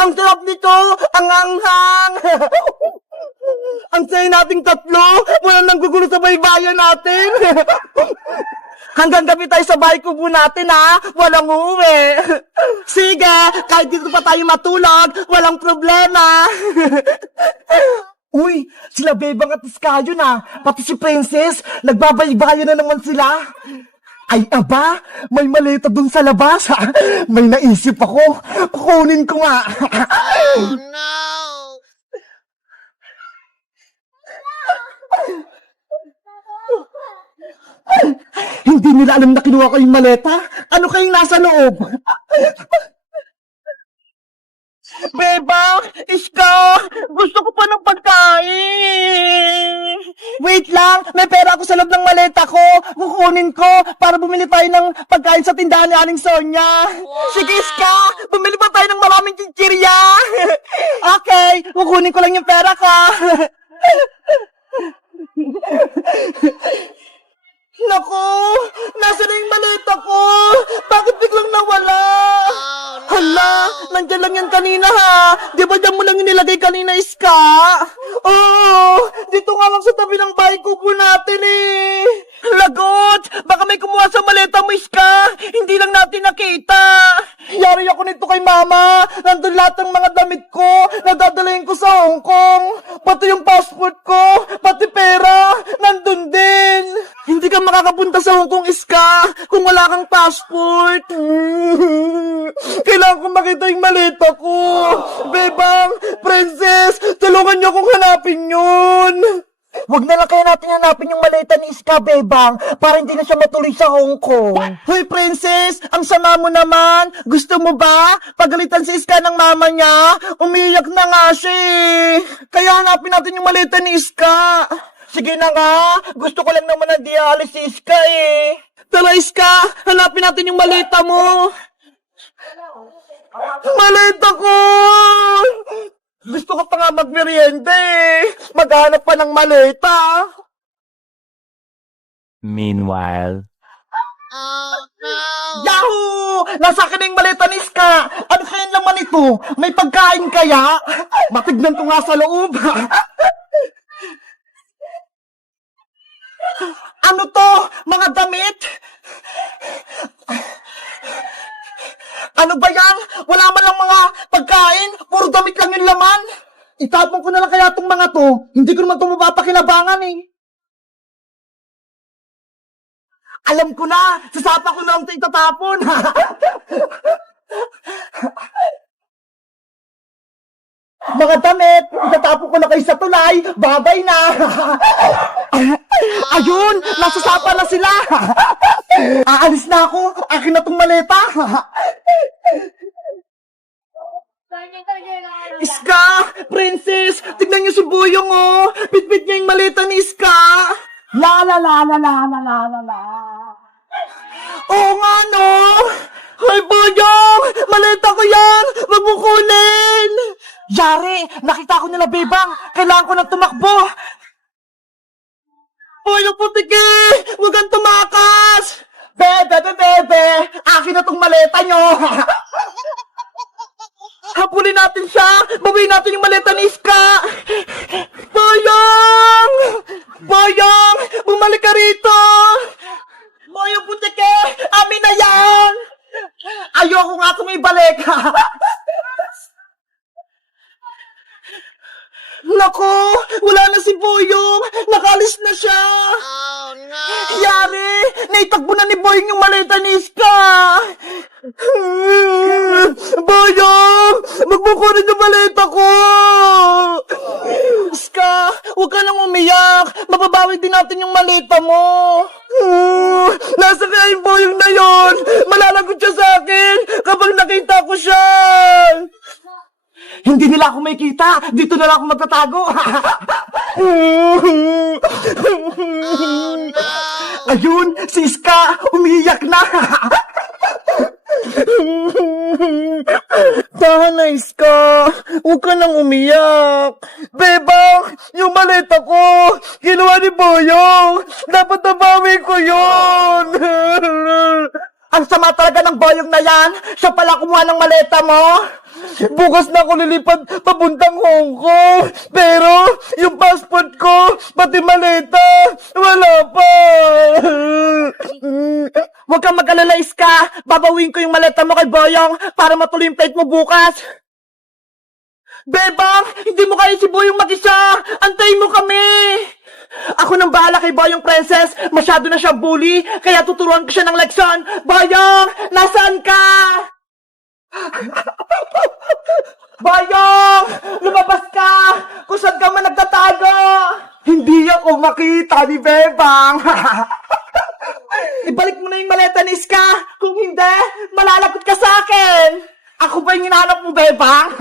Ang sarap nito! Ang anghang! Ang saya nating tatlo! Walang nanggugulo sa baybayan natin! Hanggang gabi tayo sa bahay kubo natin, ha? Walang uuwi. Sige, kahit dito pa tayo matulog, walang problema. Uy, sila Bebang at Iskayo na, pati si Princess, nagbabaybayan na naman sila. Ay, aba, may maleta dun sa labas, ha? May naisip ako, kukunin ko nga. Oh no! Hindi nila alam na kinuha ko yung maleta. Ano kayong nasa loob? Bebang! Iska! Gusto ko pa ng pagkain! Wait lang! May pera ako sa loob ng maleta ko! Kukunin ko para bumili tayo ng pagkain sa tindahan ni Aling Sonia! Sige, Iska! Bumili pa tayo ng maraming chichirya! Okay! Kukunin ko lang yung pera ko! Naku! Nasaan na yung maleta ko? Bakit biglang nawala? Oh no! Hala! Nandiyan lang yan kanina, ha? Di ba dyan mo lang yung nilagay kanina, Iska? Oo! Dito nga lang sa tabi ng bahay kubo natin, eh! Lagot! Baka may kumuha sa maleta mo, Iska! Hindi lang natin nakita! Yari ako nito kay Mama! Nandun lahat ng mga damit ko! Nadadalayin ko sa Hong Kong! Pati yung passport ko! Pati pera! Nandun din! Hindi ka makakapunta sa Hong Kong, Iska! Kung wala kang passport! Kailangan kong makita yung maleta ko! Bebang! Princess! Tulungan niyo akong hanapin yun! Huwag na lang kaya natin hanapin yung maleta ni Iska, Bebang, para hindi na siya matuloy sa Hong Kong. Hoy, Princess! Ang sama mo naman! Gusto mo ba? Pagalitan si Iska ng mama niya? Umiyak na nga siya, eh. Kaya hanapin natin yung maleta ni Iska. Sige na nga! Gusto ko lang naman na dialis si Iska, eh. Tara, Iska! Hanapin natin yung maleta mo! Maleta ko! Gusto ko pa nga magmerienda, eh. Maghanap pa ng maleta. Meanwhile. Oh no! Yahoo! Nasa akin na yung maleta ni Iska. Ano kaya naman ito? May pagkain kaya? Matignan ko nga sa loob. Ano to? Mga damit? Ano ba yan? Wala man lang mga pagkain? Puro damit lang yung laman? Itapon ko na lang kaya itong mga to. Hindi ko naman ito mapapakinabangan, eh. Alam ko na! Sasapa ko na lang ito itatapon! Mga damit! Itatapon ko na kayo sa tulay! Babay na! Ayun! Nasasapa na sila! Aalis na ako! Akin na tong maleta! Iska! Princess! Tignan niyo si Buyong, oh! Pitpit niya yung maleta ni Iska! La la la la la la la la la! Oo nga, no! Hoy, Buyong! Maleta ko yan! Wag mo kunin! Yari! Nakita ko nila, Bebang! Kailangan ko na tumakbo! Buyong putiki! Huwag kang tumakas! Bebe! Akin na tong maleta nyo! Habulin natin siya! Bawiin natin yung maleta ni Iska! Boyong! Boyong! Bumalik ka rito! Boyong putike! Amin na yan! Ayoko nga tumibalik! Naku! Wala na si Boyong! Nakalis na siya! Oh no! Yari! Naitagbo na ni Boyong yung maleta ni Iska! Boyong! Magbukunin yung maleta ko! Iska! Huwag ka nang umiyak! Mababawi din natin yung maleta mo! Nasa kaya yung Boyong na yon? Malalagot siya sa akin kapag nakita ko siya! Hindi nila ako makikita! Dito na lang ako magtatago! Oh no! Ayun! Si Iska! Umiiyak na! Tahan na, Iska! Huwag ka nang umiyak! Bebang! Yung maleta ko! Kinuha ni Boyong! Dapat nabawi ko yun! Ang sama talaga ng boyong na yan. Siya pala kumuha ng maleta mo. Bukas na ako lilipad papuntang Hong Kong. Pero yung passport ko, pati maleta, wala pa. Huwag kang mag-alala, Iska. Babawin ko yung maleta mo kay Boyong para matuloy yung flight mo bukas. Bebang, hindi mo kaya si Boyong mag-isa. Antayin mo kami. Ako nang bahala kay Boyong Princess. Masyado na siyang bully, kaya tuturuan ko siya ng leksyon. Boyong, nasaan ka? Boyong, lumabas ka. Kung saan ka man nagtatago. Hindi ako makita ni Bebang. Ibalik mo na yung maleta ni Iska. Kung hindi, malalagot ka sa akin. Ako ba yung hinahanap mo, Bebang?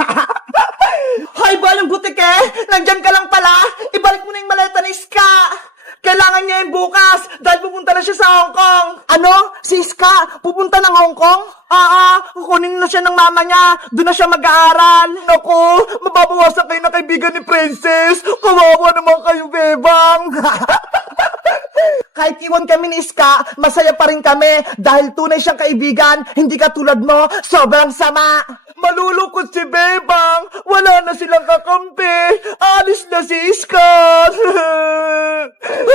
Hoy, Boyong Butike! Nandyan ka lang pala! Ibalik mo na yung maleta ni Iska! Kailangan niya yung bukas dahil pupunta na siya sa Hong Kong! Ano? Si Iska? Pupunta ng Hong Kong? Kukunin na siya ng mama niya. Doon na siya mag-aaral. Naku, mababawasan kayo na kaibigan ni Princess. Kawawa naman kayo, Bebang! Kahit iwan kami ni Iska, masaya pa rin kami dahil tunay siyang kaibigan, hindi katulad mo, sobrang sama. Malulungkot si Bebang, wala na silang kakampi, alis na si Iska.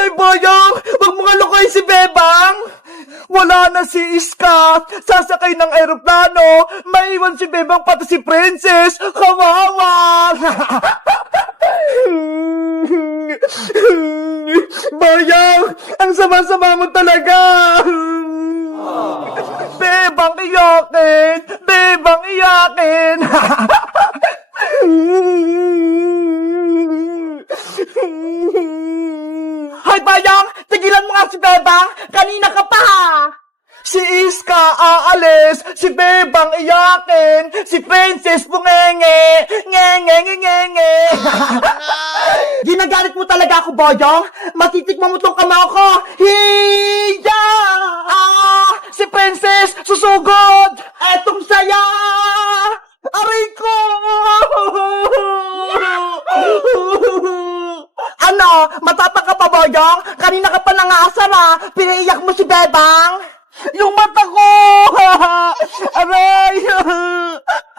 Ay Boyong, wag mo nga lukoy si Bebang. Wala na si Iska, sasakay ng aeroplano, maiwan si Bebang pati si Princess, kawawa. Boyong, ang sama-sama mo talaga. Bebang iyakin! Bebang iyakin! Hoy Boyong, tigilan mo nga si Bebang! Kanina ka pa ha! Si Iska aalis, si Bebang iyakin, si Princess bungenge, ngenge. Ginagalit mo talaga ako, Boyong? Matitikman mo tong kamao ko. Hiya! Si Princess, susugod! Etong saya! Aray ko! Ano? Matapang ka pa, Boyong? Kanina ka pa nangaasar ha? Pinaiyak mo si Bebang? Yung mata ko! Aray!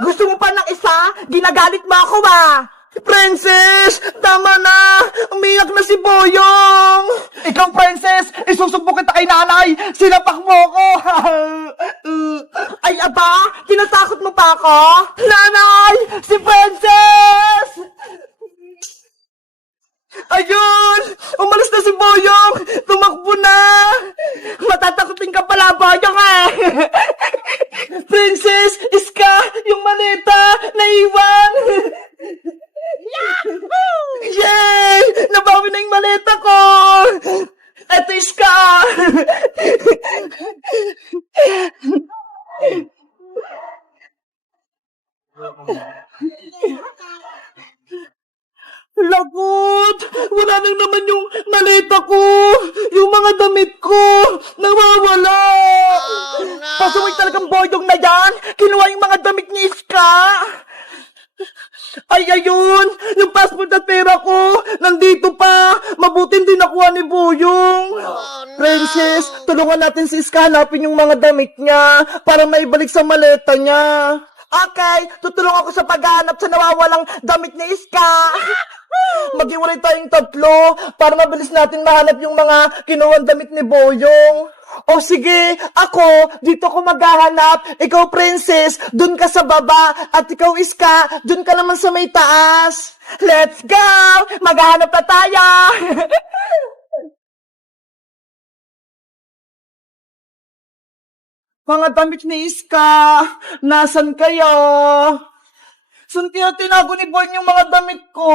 Gusto mo pa ng isa? Ginagalit mo ako ba? Princess! Tama na! Umiyak na si Boyong! Ikaw, Princess! Isusubok kita kay nanay! Sinapak mo ko! Ay, aba! Tinatakot mo pa ako? Nanay! Si Princess! Ayun! Umalis na si Boyong! Tumakbo na! Matatakotin ka pala, Boyong eh! Princess! Iska! Yung maleta! Naiwan! Yay! Nabawi na yung maleta ko! Eto, Iska! Lagot! Wala nang naman yung maleta ko! Yung mga damit ko! Nawawala! Oh, no! Pasaway talagang Boyong na yan! Kinuha yung mga damit ni Iska! Ay, ayun! Yung passport at pera ko! Nandito pa! Mabuti din nakuha ni Boyong! Oh, no! Princess, tulungan natin si Iska hanapin yung mga damit niya para maibalik sa maleta niya. Okay, tutulong ako sa paghahanap sa nawawalang damit ni Iska. Maghiwalay tayong tatlo para mabilis natin mahanap yung mga kinuwang damit ni Boyong. O sige, ako, dito ko maghahanap. Ikaw, Princess, dun ka sa baba. At ikaw, Iska, dun ka naman sa may taas. Let's go! Maghahanap na tayo! Mga damit ni Iska, nasan kayo? Saan kaya tinago ni Boy yung mga damit ko?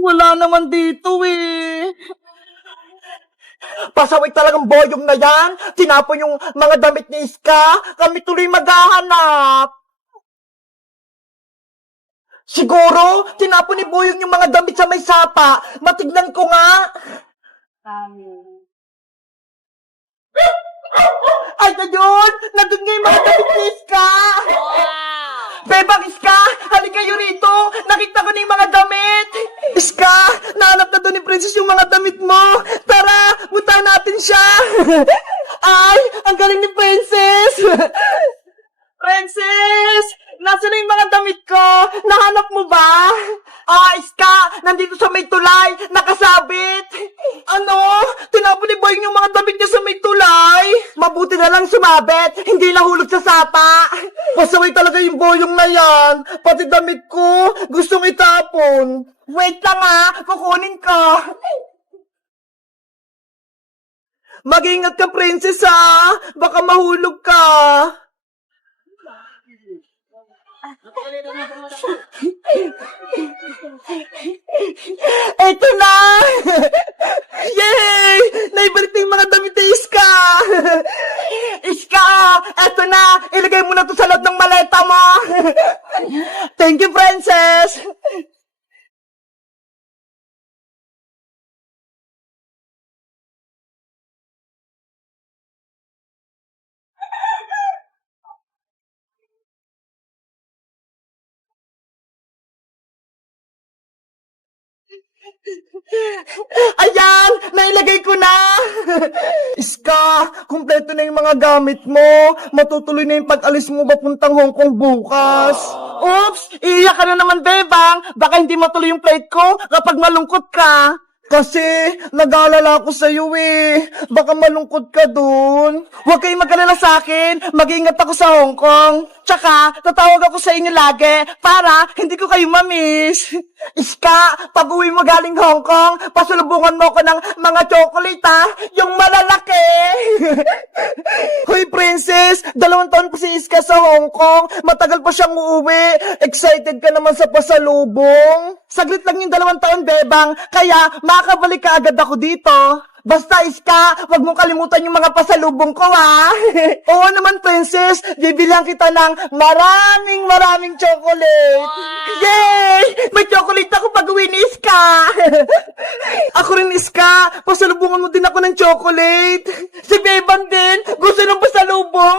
Wala naman dito eh. Pasaway talagang Boyong na yan. Tinapon yung mga damit ni Iska. Kami tuloy maghahanap. Siguro, tinapon ni Boyong yung mga damit sa may sapa. Matignan ko nga. Ay, ayun! Nandun nga yung mga damit ni Iska! Bebang Iska! Halika kayo rito! Nakita ko na yung mga damit! Iska! Nahanap na doon ni Princess yung mga damit mo! Tara! Punta natin siya! Ay, ang galing ni Princess! Princess! Nasaan na yung mga damit ko? Nahanap mo ba? Ah, Iska! Nandito sa may tulay! Nakasabit! Ano? Tinapon ni Boy yung mga damit niya sa may tulay? Mabuti na lang sumabit! Hindi nahulog sa sapa! Pasaway talaga yung boyong na yan! Pati damit ko! Gustong itapon! Wait lang kukunin ko! Mag-ingat ka, Princess Baka mahulog ka! Eto na! Yay! Naibalik na yung mga damit ni Iska! Iska! Eto na! Ilagay mo na to sa loob ng maleta mo! Thank you, Princess! Ayan! Nailagay ko na! Iska, kumpleto na yung mga gamit mo. Matutuloy na yung pag-alis mo papuntang Hong Kong bukas. Oops! Iiyak ka na naman, Bebang. Baka hindi matuloy yung flight ko kapag malungkot ka. Kasi, nag-aalala ako sa'yo Baka malungkot ka dun. Huwag kayong mag-alala sa'kin. Mag-iingat ako sa Hong Kong. Tsaka, tatawag ako sa inyo lagi para hindi ko kayo mamiss. Iska, pag uwi mo galing Hong Kong, pasulubungan mo ko ng mga chocolate yung malalaki. Hoy, Princess, 2 taon pa si Iska sa Hong Kong. Matagal pa siyang uuwi. Excited ka naman sa pasalubong. Saglit lang yung 2 taon, Bebang. Kaya, makakabalik ka agad ako dito. Basta, Iska, wag mong kalimutan yung mga pasalubong ko, Oo naman, Princess. Bibilihan kita ng maraming chocolate. Yay! May chocolate ako pag uwi ni Iska. Ako rin, Iska. Pasalubungan mo din ako ng chocolate. Si Bebang din. Gusto ng pasalubong.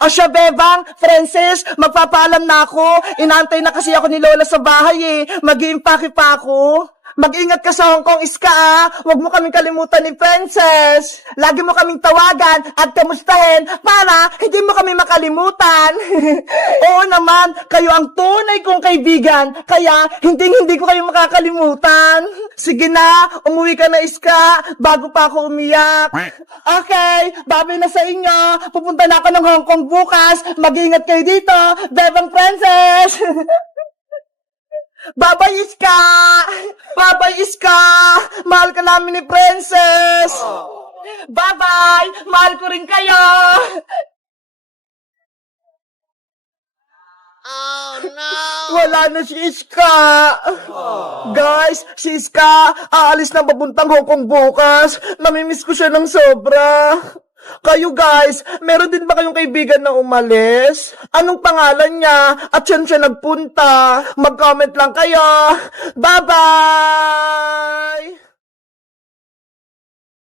Asya, Bebang, Princess, magpapaalam na ako. Inaantay na kasi ako ni Lola sa bahay Mag-iimpake pa ako. Mag-ingat ka sa Hong Kong, Iska Huwag mo kaming kalimutan ni Princess. Lagi mo kaming tawagan at kamustahin para hindi mo kami makalimutan. Oo naman, kayo ang tunay kong kaibigan. Kaya hindi ko kayo makakalimutan. Sige na, umuwi ka na, Iska bago pa ako umiyak. Okay, babay na sa inyo. Pupunta na ako ng Hong Kong bukas. Mag-ingat kayo dito, Bebang Princess. Bye-bye, Iska! Bye-bye, Iska! Mahal ka namin ni Princess! Bye-bye! Mahal ko rin kayo! Oh no! Wala na si Iska! Guys, si Iska, aalis na papuntang Hong Kong bukas. Namimiss ko siya ng sobra. Kayo guys, meron din ba kayong kaibigan na umalis? Anong pangalan niya? At saan siya nagpunta? Mag-comment lang kayo. Bye-bye!